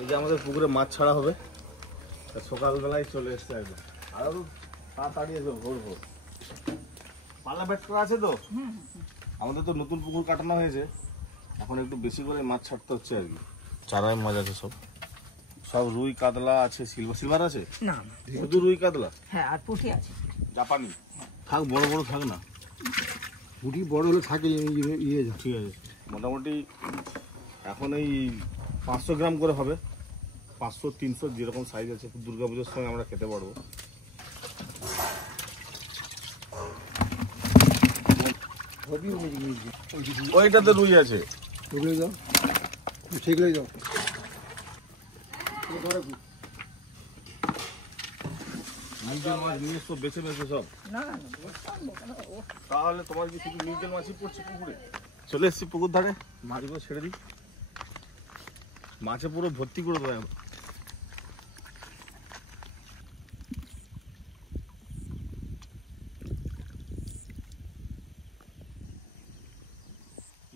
এই যে আমাদের পুকুরে মাছ ছাড়া হবে, সকালবেলায় চলে এসছে একদম, আরো তাড়াতাড়ি এসো ভোর ভোর। পাল্লা ব্যাট করা আছে তো, আমাদের তো নতুন পুকুর কাটানো হয়েছে, এখন একটু বেশি করে মাছ ছাড়তে হচ্ছে আর কি। চারায় মাছ আছে সব, সব রুই কাতলা আছে, সিলভার আছে না, শুধু রুই কাতলা। হ্যাঁ, আর পুঁটি আছে জাপানি। থাক, বড় বড় থাক না, পুঁটি বড় হলে থাকে ইয়ে। ঠিক আছে, মোটামুটি এখন এই 500 গ্রাম করে হবে, 500-300 যেরকম সাইজ আছে, দুর্গাপুজোর সময় আমরা খেতে পারবো। ওইটাতে রুই আছে, ওগুলো দাও, সেগুলোই দাও। মিরগেল মাছ নিয়ে এসো, বেছে বেছে সব। তাহলে তোমার কি শুধু মিরগেল মাছই পড়ছে পুকুরে? চলে এসছি পুকুর ধারে, মাছগুলো ছেড়ে দিই, মাছে পুরো ভর্তি করে দেবো।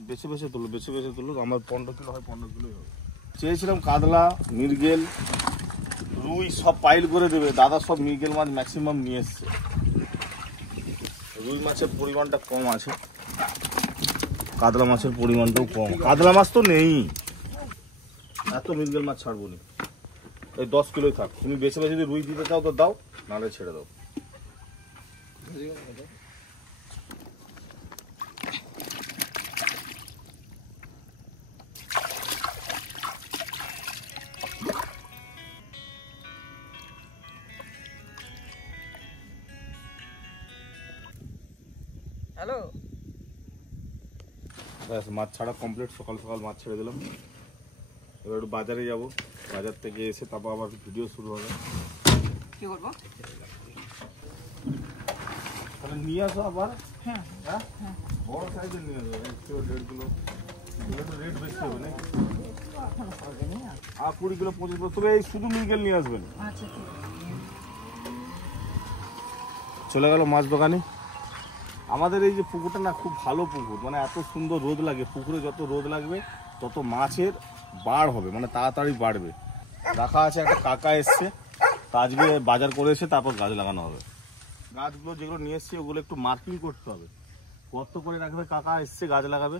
বেছে বেছে তুলো, বেছে বেছে তুলো, আমার 15 কিলো হয়, 15 কিলোই হবে। চেয়েছিলাম কাতলা, মিরগেল, রুই সব পাইল করে দেবে, দাদা সব মিরগেল মাছ ম্যাক্সিমাম নিয়ে এসছে। রুই মাছের পরিমাণটা কম আছে, কাতলা মাছের পরিমাণটাও কম। কাতলা মাছ তো নেই, এত মিরগেল মাছ ছাড়বো না, এই 10 কিলোই থাক। তুমি বেছে বেছে যদি রুই দিতে চাও তো দাও, নাহলে ছেড়ে দাও। হ্যালো, মাছ ছাড়া কমপ্লিট, সকাল সকাল মাছ ছেড়ে দিলাম। এবার একটু বাজারে যাব, বাজার থেকে এসে তারপর আবার ভিডিও শুরু হবে। কি করবো? তাহলে নিয়ে আসো আবার। হ্যাঁ হ্যাঁ, বড় সাইজের নিয়ে আসো, 1 কিলো 1.5 কিলো, একটু রেট বেশি হবে না? আর 20 কিলো 25 কিলো, তবে এই শুধু মিরগেল নিয়ে আসবেন। আচ্ছা, ঠিক আছে। চলে গেল মাছ দোকানে। আমাদের এই যে পুকুরটা না, খুব ভালো পুকুর, মানে এত সুন্দর রোদ লাগে পুকুরে, যত রোদ লাগবে তত মাছের বাড় হবে, মানে তাড়াতাড়ি বাড়বে। রাখা আছে, একটা কাকা এসছে, তা আজকে বাজার করে এসে তারপর গাছ লাগানো হবে। গাছগুলো যেগুলো নিয়ে এসছে ওগুলো একটু মার্কিং করতে হবে, কত করে রাখবে। কাকা এসছে গাছ লাগাবে,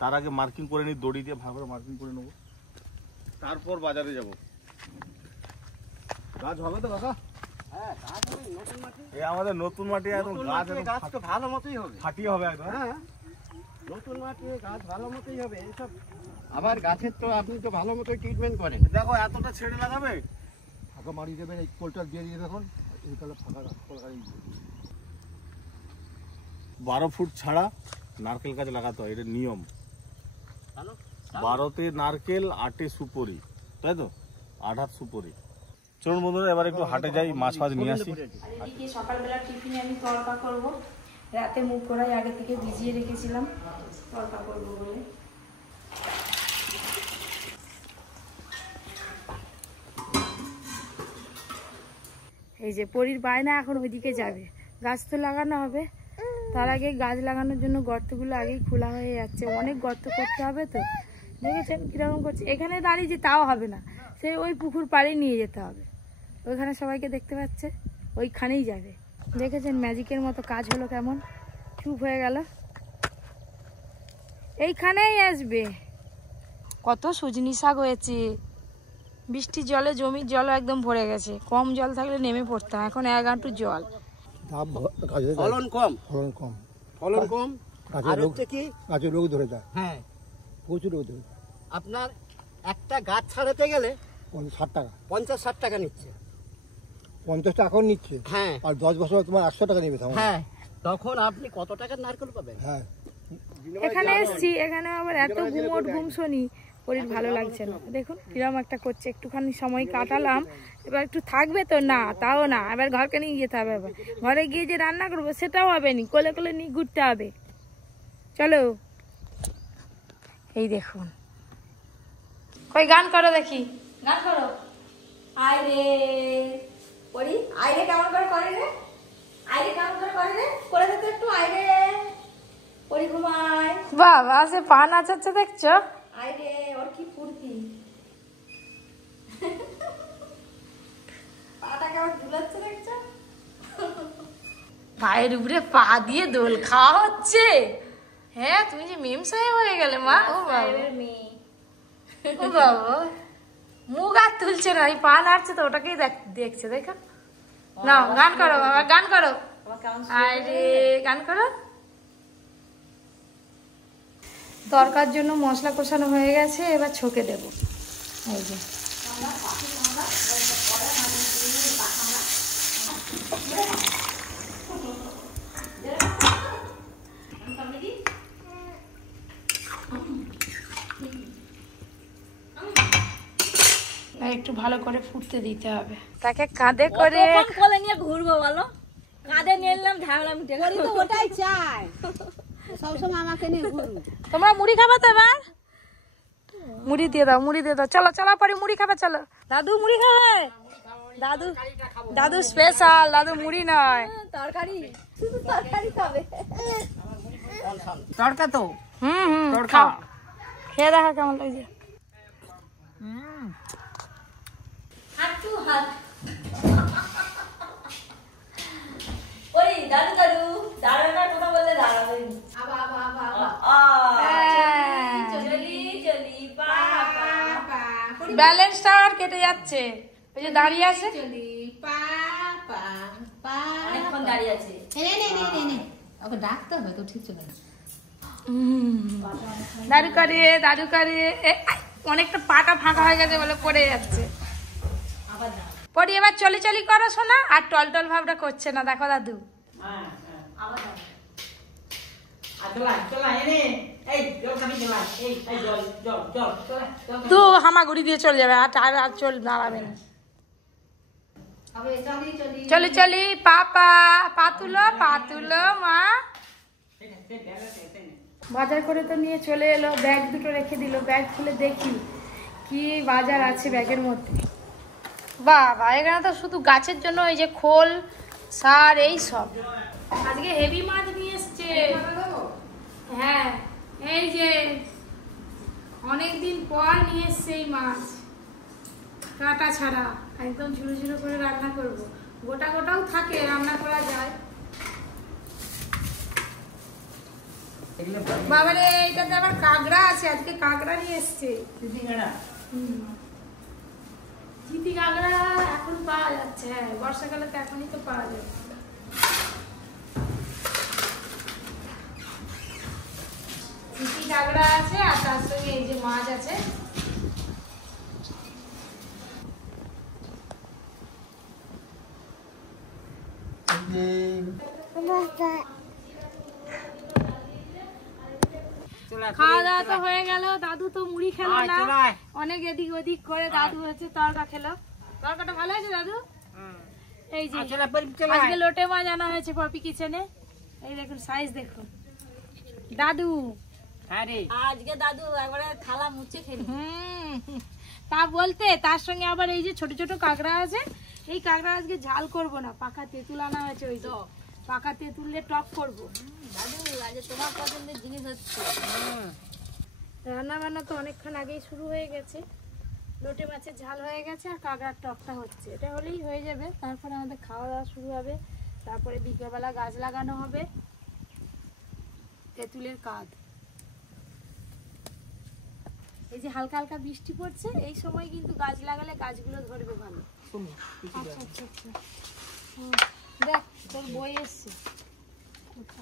তার আগে মার্কিং করে নিই, দড়ি দিয়ে ভালো করে মার্কিং করে নেবো, তারপর বাজারে যাব। গাছ হবে তো কাকা? হ্যাঁ, গাছ হবে নতুন মাটি। এই আমাদের নতুন মাটি, একদম গাছ গাছ তো ভালো মতোই হবে, ফাটিয়ে হবে একদম। হ্যাঁ, নতুন মাটি গাছ ভালো মতোই হবে। এইসব আবার গাছের তো আপনি তো ভালো মতোই ট্রিটমেন্ট করেন। দেখো এতটা ছেড়ে লাগাবে, ফাঁকা মারি দেবেন, এই কোলটা দিয়ে দিয়ে দেখুন, এই তাহলে ফাঁকা 12 ফুট ছাড়া নারকেল গাছ লাগাতে হয়, এটা নিয়ম। 12তে নারকেল, 8-এ সুপরি, তাই তো? 8 হাত সুপরি। চলুন বন্ধুরা, এবার একটু হাটে যাই, মাছ ফাছ নিয়ে আসি। আর এদিকে সকালবেলা টিফিনে আমি তড়কা করব, রাতে মুগ কড়াই আগে থেকে ভিজিয়ে রেখেছিলাম তড়কা করব বলে। এই যে পরীর বায়না এখন ওইদিকে যাবে, গাছ তো লাগানো হবে, তার আগে গাছ লাগানোর জন্য গর্তগুলো আগেই খোলা হয়ে যাচ্ছে, অনেক গর্ত করতে হবে তো। দেখেছেন কিরকম করছে, এখানে দাঁড়িয়ে যে তাও হবে না, সে ওই পুকুর পাড়ে নিয়ে যেতে হবে, ওইখানে সবাইকে দেখতে পাচ্ছে, ওইখানেই যাবে। দেখেছেন ম্যাজিকের মতো কাজ হলো, কেমন চুপ হয়ে গেল, এইখানেই আসবে। কত সজনি শাক হয়েছে, বৃষ্টির জলে জমির জল একদম ভরে গেছে, কম জল থাকলে নেমে পড়তাম, এখন 1 হাঁটু জল। ফলন কম, ফলন কম, ফলন কম। আর হচ্ছে কি, গাছের রোগ ধরে যায়। হ্যাঁ, প্রচুর রোগ ধরে। আপনার একটা গাছ ছাড়াতে গেলে 60 টাকা, 50-60 টাকা নিচ্ছে, 50 টাকা এখন নিচ্ছে। হ্যাঁ, আর 10 বছর তোমার 800 টাকা নেবে। হ্যাঁ, তখন আপনি কত টাকার নারকেল পাবেন? হ্যাঁ, এখানে এসছি, এখানে আবার এত গুমোট গুমসনি, পরীর ভালো লাগছে না। দেখুন কিরম একটা করছে, একটুখানি সময় কাটালাম, এবার একটু থাকবে তো না, তাও না, এবার ঘরকে নিয়ে যেতে হবে, এবার ঘরে গিয়ে যে রান্না করবো সেটাও হবে নি, কোলে কোলে নিয়ে ঘুরতে হবে। চলো, এই দেখুন, কই গান করো দেখি, গান করো। আয় রে পরি, আয় রে কেমন করে করে রে, আয় রে কেমন করে করে রে, করে দে তো একটু, আয় রে পরি ঘুমায়। বাবা সে পা নাচাচ্ছে দেখছো, আয় রে, ওর কি ফুর্তি। পায়ের উপরে পা দিয়ে দোল খাওয়া হচ্ছে। হ্যাঁ তুমি যে মেম সাহেব হয়ে গেলে মা। ও বাবা, ও বাবা, মুখ আর তুলছে না, এই পা নাড়ছে তো ওটাকেই দেখছে। দেখো না, গান করো বাবা, গান করো। আরে গান করো। তরকার জন্য মশলা কষানো হয়ে গেছে, এবার ছোকে দেবো। এই যে একটু ভালো করে ফুটতে দিতে হবে। তাকে কাঁধে করে কোলে নিয়ে ঘুরবো বলো, কাঁধে নিয়ে এলাম ঝামেলা মিটে গেল। তো ওটাই চাই, সবসময় আমাকে নিয়ে ঘুরবো। তোমরা মুড়ি খাবে তো? এবার মুড়ি দিয়ে দাও, মুড়ি দিয়ে দাও। চলো চলো পরে মুড়ি খাবে, চলো। দাদু মুড়ি খাবে, দাদু, দাদু স্পেশাল, দাদু মুড়ি নয় তরকারি, শুধু তরকারি খাবে। তড়কা তো খাও, খেয়ে দেখা কেমন লাগছে। হাত টু হাত। ওই দাদু দাদু দাঁড়ানোর কথা বললে দাঁড়াবেন। আবা আবা আবা আবা চলি চলি পা পা পা। ব্যালেন্সটা আর কেটে যাচ্ছে, ওই যে দাঁড়িয়ে আছে। চলি পা পা পা। অনেকক্ষণ দাঁড়িয়ে আছে। নে নে নে নে নে, ওকে ডাকতে হবে তো, ঠিক চলে। দাদু করে, দাদু করে। অনেকটা পাটা ফাঁকা হয়ে গেছে বলে পড়ে যাচ্ছে। পরি এবার চলি চলি করো শোনা, আর টল টল ভাবটা করছে না। দেখো দাদু তো হামাগুড়ি দিয়ে চলে যাবে, আর চল দাঁড়াবে না। চলি চলি পাপা, পা তুলো, পা তুলো মা। বাজার করে তো নিয়ে চলে এলো, ব্যাগ দুটো রেখে দিল। ব্যাগ খুলে দেখি কি বাজার আছে ব্যাগের মধ্যে। বাবা, এখানে তো শুধু গাছের জন্য এই যে খোল, সার, এই সব। আজকে হেভি মাছ নিয়ে এসছে। হ্যাঁ, এই যে অনেকদিন পর নিয়ে এসছে এই মাছ, কাটা ছাড়া। একদম ঝুড়ো ঝুড়ো করে রান্না করব। গোটা গোটাও থাকে, রান্না করা যায়। বাবারে, এইটাতে আবার কাঁকড়া আছে, আজকে কাঁকড়া নিয়ে এসছে। চিতি কাঁকড়া এখন পাওয়া যাচ্ছে। হ্যাঁ, বর্ষাকালে তো এখনই তো পাওয়া যায়। চিতি কাঁকড়া আছে, আর তার সঙ্গে এই যে মাছ আছে। খাওয়া দাওয়া তো হয়ে গেল। দাদু তো মুড়ি খেলো না, অনেক এদিক ওদিক করে দাদু হচ্ছে তরকা খেলো। তরকাটা ভালো হয়েছে দাদু। এই যে আজকে লোটে মাছ আনা হয়েছে পপি কিচেনে। এই দেখুন সাইজ দেখুন দাদু। আজকে দাদু একবারে থালা মুছে খেলি। তা বলতে তার সঙ্গে আবার এই যে ছোট ছোট কাঁকড়া আছে, এই কাঁকড়া আজকে ঝাল করব না, পাকা তেঁতুল আনা হয়েছে। ওই তো পাকা তেঁতুলে টক করবো। দাদু আজকে তোমার পছন্দের জিনিস হচ্ছে। রান্না বান্না তো অনেকক্ষণ আগেই শুরু হয়ে গেছে। লোটে মাছের ঝাল হয়ে গেছে, আর কাঁকড়ার টকটা হচ্ছে। এটা হলেই হয়ে যাবে। তারপরে আমাদের খাওয়া দাওয়া শুরু হবে। তারপরে বিকেলবেলা গাছ লাগানো হবে, তেঁতুলের কাঁধ। এই যে হালকা হালকা বৃষ্টি পড়ছে, এই সময় কিন্তু গাছ লাগালে গাছগুলো ধরবে ভালো। আচ্ছা আচ্ছা আচ্ছা। দেখ তোর বই এসছে,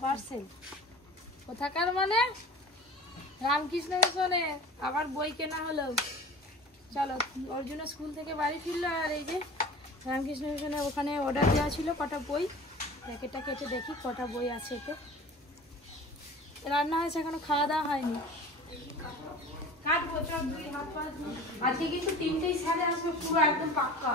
পার্সেল কোথাকার মানে রামকৃষ্ণ মিশনে আবার বই কেনা হলো। চলো, ওর জন্য স্কুল থেকে বাড়ি ফিরলো। আর এই যে রামকৃষ্ণ মিশনে ওখানে অর্ডার দেওয়া ছিল কটা বই, প্যাকেটটা কেটে দেখি কটা বই আছে এতে। রান্না হয়েছে, এখনো খাওয়া দাওয়া হয়নি। কাটবো সব, 2 হাত পা। আজকে কিন্তু 3টেই স্যার আসবে, পুরো একদম পাক্কা।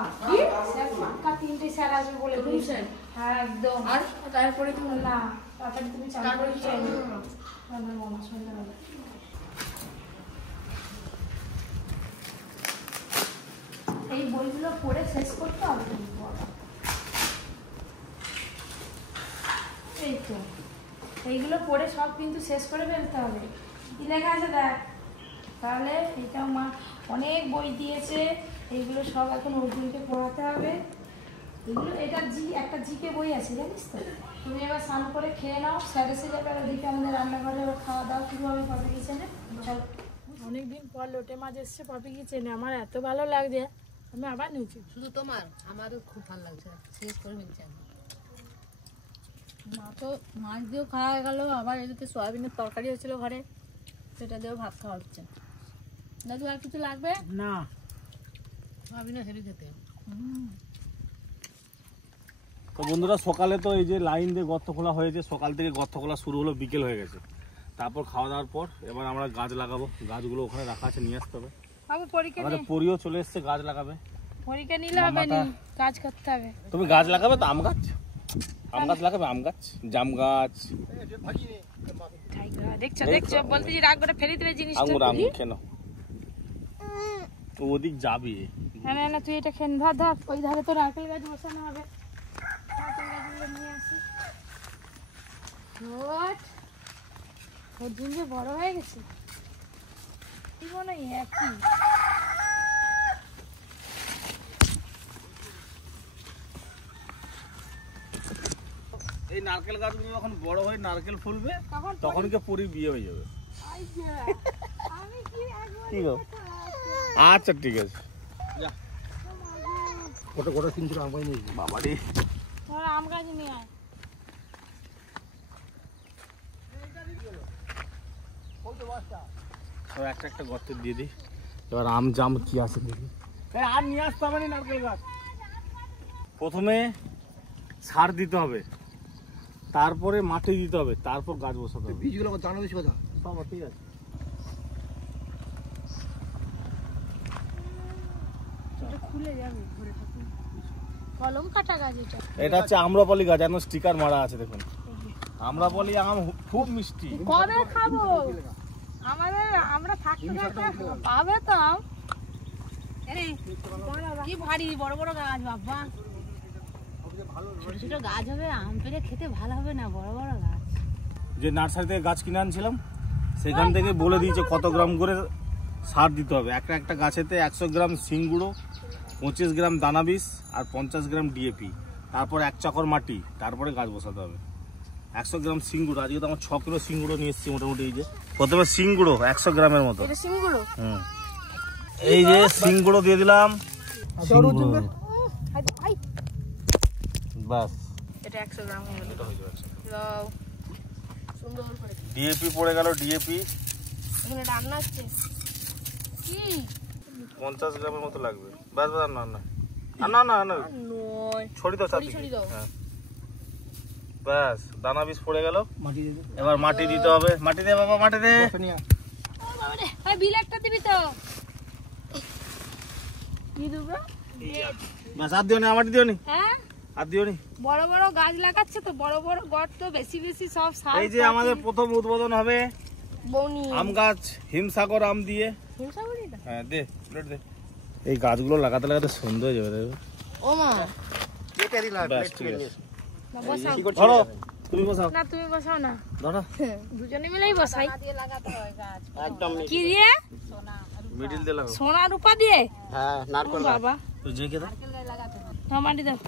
স্যার পাক্কা 3টেই স্যার আসবে বলে দিয়েছেন। হ্যাঁ একদম। আর তারপরে তুমি না তাড়াতাড়ি তুমি চান করে খেয়ে নিও। আমার মনে সন্ধ্যাবেলা এই বইগুলো পড়ে শেষ করতে হবে। এই তো এইগুলো পড়ে সব কিন্তু শেষ করে ফেলতে হবে। কি লেখা আছে দেখ তাহলে। এটাও মা অনেক বই দিয়েছে, এইগুলো সব এখন অর্জুনকে পড়াতে হবে। এগুলো এটা একটা জিকে বই আছে জানিস তো। তুমি এবার স্নান করে খেয়ে নাও, স্যার এসে যাবে, আর ওদিকে আমাদের রান্নাঘরে খাওয়া দাওয়া শুরু হবে পপি কিচেনে। চল। অনেকদিন পর লোটে মাছ এসছে পপি কিচেনে, আমার এত ভালো লাগছে আমি আবার নিয়েছি। শুধু তোমার, আমারও খুব ভালো লাগছে, শেষ করে ফেলছি আমি। মা তো মাছ দিয়েও খাওয়া হয়ে গেল, আবার এদিকে সয়াবিনের তরকারি হচ্ছিল ঘরে, সেটা দিয়েও ভাত খাওয়া হচ্ছে। দাদু আর কিছু লাগবে না, সয়াবিনের হেরি খেতে। তো বন্ধুরা সকালে তো এই যে লাইন দিয়ে গর্ত খোলা হয়েছে, সকাল থেকে গর্ত খোলা শুরু হলো, বিকেল হয়ে গেছে। তারপর খাওয়া দাওয়ার পর এবার আমরা গাছ লাগাবো, গাছগুলো ওখানে রাখা আছে, নিয়ে আসতে হবে। বাবু পরীক্ষা আমাদের পরিও চলে এসছে, গাছ লাগাবে। পরীক্ষা নিলে হবে না, কাজ করতে হবে। তুমি গাছ লাগাবে তো? আম গাছ, আম গাছ লাগাবে, আম গাছ, জাম গাছ, দেখছো দেখছো বলতে যে রাগ করে ফেলে দেবে জিনিসটা। আঙুর, আম কেন ওদিক যাবি? হ্যাঁ না তুই এটা খেন, ধর ধর, ওই ধারে তো নারকেল গাছ বসানো হবে, নারকেল গাছগুলো নিয়ে আসি। ওর দিন যে বড় হয়ে গেছে কি মনে হয় একই। এই নারকেল গাছগুলো যখন বড় হয়ে নারকেল ফুলবে তখন কি পরি বিয়ে হয়ে যাবে। কি গো? আচ্ছা ঠিক আছে, যা। গোটা গোটা 300 আম গাছ নিয়ে বাবারে, তোর আম গাছ নিয়ে আয়। একটা একটা গর্তে দিয়ে দিই। এবার আম জাম কি আছে দেখি। আর নিয়ে আসতে হবে না নারকেল গাছ। প্রথমে সার দিতে হবে, তারপরে মাটি দিতে হবে, তারপর গাছ বসাতে হবে। বীজগুলো জানো বেশি কথা সব ঠিক আছে। এটা খুলে যাবে ঘুরে থাকুন। কলম কাটা গাছ এটা। এটা হচ্ছে আম্রপালি গাছ, এখন স্টিকার মারা আছে দেখুন। আম্রপালি আম খুব মিষ্টি। কবে খাবো? আমাদের আমরা থাকতে থাকতে পাবে তো আম। আরে কি ভারী বড় বড় গাছ বাবা, ছোট ছোট গাছ হবে, আম পেড়ে খেতে ভালো হবে না, বড় বড় গাছ। যে নার্সারি থেকে গাছ কিনে আনছিলাম সেখান থেকে বলে দিয়েছে কত গ্রাম করে সার দিতে হবে। একটা একটা গাছেতে 100 গ্রাম সিংগুড়ো, 25 গ্রাম দানা বীজ আর 50 গ্রাম ডিএপি, তারপর 1 চাকর মাটি, তারপরে গাছ বসাতে হবে। 100 গ্রাম সিংগুড়ো, আজকে তো আমার 6 কিলো সিংগুড়ো নিয়ে এসেছি মোটামুটি। এই যে প্রথমে সিংগুড়ো 100 গ্রামের মতো, এটা সিমগুলো। এই যে সিংগুড়ো দিয়ে দিলাম, বাস এটা 100 গ্রাম হয়ে গেল। এটা হয়ে যাবে। দাও সুন্দর করে। ডিএপি পড়ে গেল, ডিএপি এখানে রান্না হচ্ছে কি 50 গ্রামের মতো লাগবে। বাস বাস, না না না না না, নয় ছড়ি দাও চারদিকে। ছড়ি দাও। হ্যাঁ বাস, দানা বীজ পড়ে গেল। মাটি দিয়ে এবার মাটি দিতে হবে। মাটি দে বাবা, মাটি দে। নিয়ে ও বাবা রে, ওই বিলাটটা দিবি তো। কি দেবো? বাস, আর দিও নি, মাটি দিও নি, হ্যাঁ আর দিও নি। বড় বড় গাছ লাগাচ্ছে তো, বড় বড় গর্ত, বেশি বেশি সব সার। এই যে আমাদের প্রথম উদ্বোধন হবে বৌনি আম গাছ, হিমসাগর আম দিয়ে। হিমসাগরই না। হ্যাঁ দে, প্লেট দে। এই গাছগুলো লাগাতে লাগাতে সুন্দর হয়ে যাবে দেখো। ও মা কেটে দিলাম ব্যাস, ঠিক আছে। না, বসাও। ধরো, তুমি বসাও। না তুমি বসাও না, ধরো, দুজনে মিলেই বসাই। দিয়ে লাগাতে হয় গাছ। একদম কি দিয়ে? মিডিল দিয়ে লাগাও। সোনা রূপা দিয়ে? হ্যাঁ, নারকেল গাছ। বাবা তো জেকে দাও, তোমার মাটি দাও।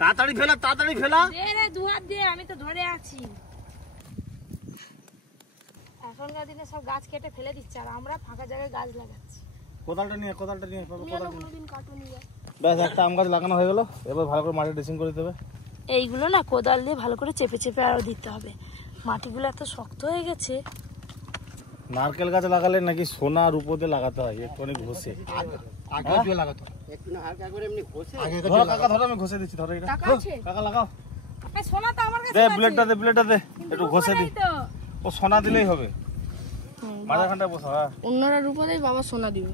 তাড়াতাড়ি ফেলা, তাড়াতাড়ি ফেলা। দে রে, দু হাত দিয়ে, আমি তো ধরে আছি। এখনকার দিনে সব গাছ কেটে ফেলে দিচ্ছে, আর আমরা ফাঁকা জায়গায় গাছ লাগাচ্ছি। কোদালটা নিয়ে, কোদালটা নিয়ে, বাবা, তুমি কোদাল আরো নিয়ে। কোনোদিন কাটুনি গো। ব্যাস, একটা আম গাছ লাগানো হয়ে গেল। এবার ভালো করে মাটি ড্রেসিং করে দিতে হবে। এইগুলো না কোদাল দিয়ে ভালো করে চেপে চেপে আরো দিতে হবে, মাটিগুলো এত শক্ত হয়ে গেছে। নারকেল গাছ লাগালে নাকি সোনা রূপোতে লাগাতে হয়, একটুখানি ঘষে। আগে দিয়ে লাগাতো একটু না, হালকা করে এমনি ঘষে আগে ধরো কাকা, ধরো, আমি ঘষে দিচ্ছি। ধরো এটা, টাকা আছে? কাকা লাগাও। এই সোনা তো আমার কাছে দে আছে। ব্লেডটা দে, ব্লেডটা দে, একটু ঘষে দি। নেই তো। ও সোনা দিলেই হবে, মাঝাখানটা বসা। হ্যাঁ, অন্যরা রূপা দেয়, বাবা সোনা দিবে।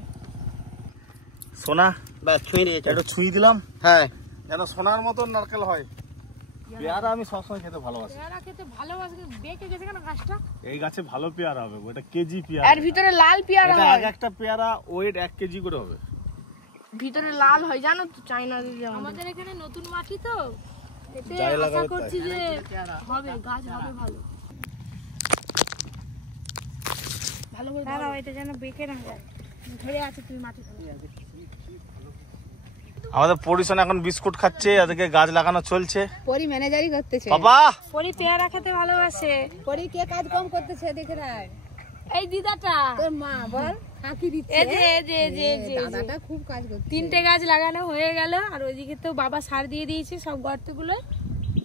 সোনা ব্যাস ছুঁয়ে দিয়েছে। একটু ছুঁই দিলাম, হ্যাঁ, যেন সোনার মতন নারকেল হয়। পেয়ারা আমি সবসময় খেতে ভালোবাসি। পেয়ারা খেতে ভালোবাসে, বেঁকে গেছে কেন গাছটা? এই গাছে ভালো পেয়ারা হবে, ওটা কেজি পেয়ারা। এর ভিতরে লাল পেয়ারা এটা হয়, এক একটা পেয়ারা ওয়েট 1 কেজি করে হবে। ভিতরে লাল হয় জানো তো, চাইনা দিয়ে। আমাদের এখানে নতুন মাটি তো, এতে যাই আশা লাগাবে করছি যে হবে, গাছ হবে ভালো। ভালো করে দাঁড়াও, এটা যেন বেঁকে না যায়। ধরে আছে তুমি মাটি ফেলে। আমাদের পরিশন এখন বিস্কুট খাচ্ছে, এদিকে গাছ লাগানো চলছে। পরি ম্যানেজারই করতেছে। বাবা পরি পেয়ারা খেতে ভালোবাসে। পরি কে কাজ কম করতেছে দেখে রাখ। এই দিদাটা তোর মা বল ফাঁকি দিচ্ছে। এই যে এই যে এই যে এই যে দাদাটা খুব কাজ করছে। 3টে গাছ লাগানো হয়ে গেল, আর ওইদিকে তো বাবা সার দিয়ে দিয়েছে সব গর্তগুলো,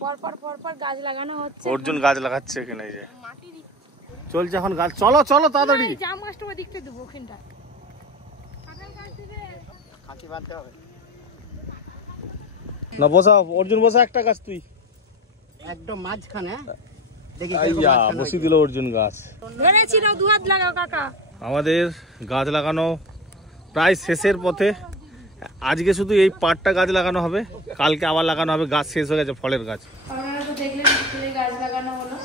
পরপর পরপর গাছ লাগানো হচ্ছে। অর্জুন গাছ লাগাচ্ছে এখানে, এই যে চলছে এখন গাছ। চলো চলো তাড়াতাড়ি। এই জাম গাছটা ওই দিকটা দেবো, ওখানটা কাঁঠাল গাছ দিবে। খাঁচি বাঁধতে হবে। না বসা অর্জুন, বসা একটা গাছ তুই। একদম মাঝখানে দেখি আইয়া বসি দিল অর্জুন গাছ। ধরেছি না, 2 হাত লাগাও কাকা। আমাদের গাছ লাগানো প্রায় শেষের পথে। আজকে শুধু এই পাটটা গাছ লাগানো হবে, কালকে আবার লাগানো হবে। গাছ শেষ হয়ে গেছে, ফলের গাছ। আপনারা তো দেখলেন স্কুলে গাছ লাগানো হলো,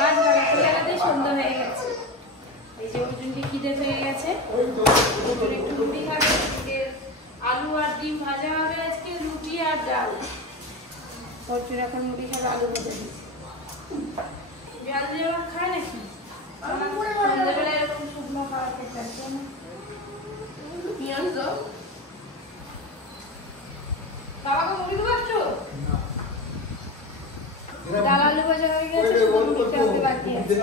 গাছ লাগাতে লাগাতেই সন্ধ্যা হয়ে গেছে। এই যে অর্জুনকে খিদে পেয়ে গেছে, অর্জুন একটু রুটি খাবে, এদিকে আলু আর ডিম ভাজা হবে আজকে, রুটি আর ডাল। অর্জুন এখন মুড়ি খাবে, আলু ভাজা দিয়ে। ডাল দিয়ে আবার খায় নাকি? সন্ধ্যাবেলা এরকম শুকনো খাওয়া খেতে আসবে না। বাবাকে মুড়ি দেবো একটু? ডাল আলু ভাজা হয়ে গেছে, শুধু মুড়িটা হতে বাকি আছে।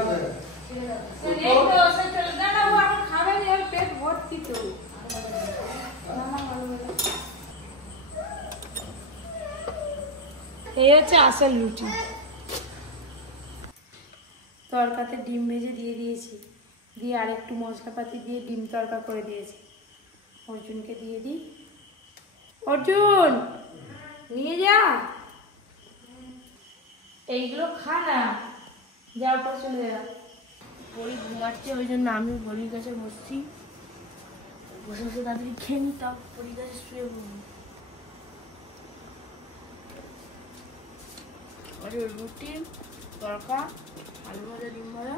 নেই তো, সে চলে না, না, ও এখন খাবে না, ওর পেট ভর্তি তো। এই হচ্ছে আসল রুটি। তরকাতে ডিম ভেজে দিয়ে দিয়েছি, দিয়ে আর একটু মশলাপাতি দিয়ে ডিম তরকা করে দিয়েছি। অর্জুনকে দিয়ে দিই। অর্জুন নিয়ে যা, এইগুলো খা না, যাওয়ার পর চলে যা। বড়ি ঘুমাচ্ছে, ওই জন্য আমি বড়ির কাছে বসছি, বসে বসে তাড়াতাড়ি খেয়ে নি, তাও বড়ির কাছে শুয়ে পড়বো। রুটি তরকা, আলু ভাজা, ডিম ভাজা।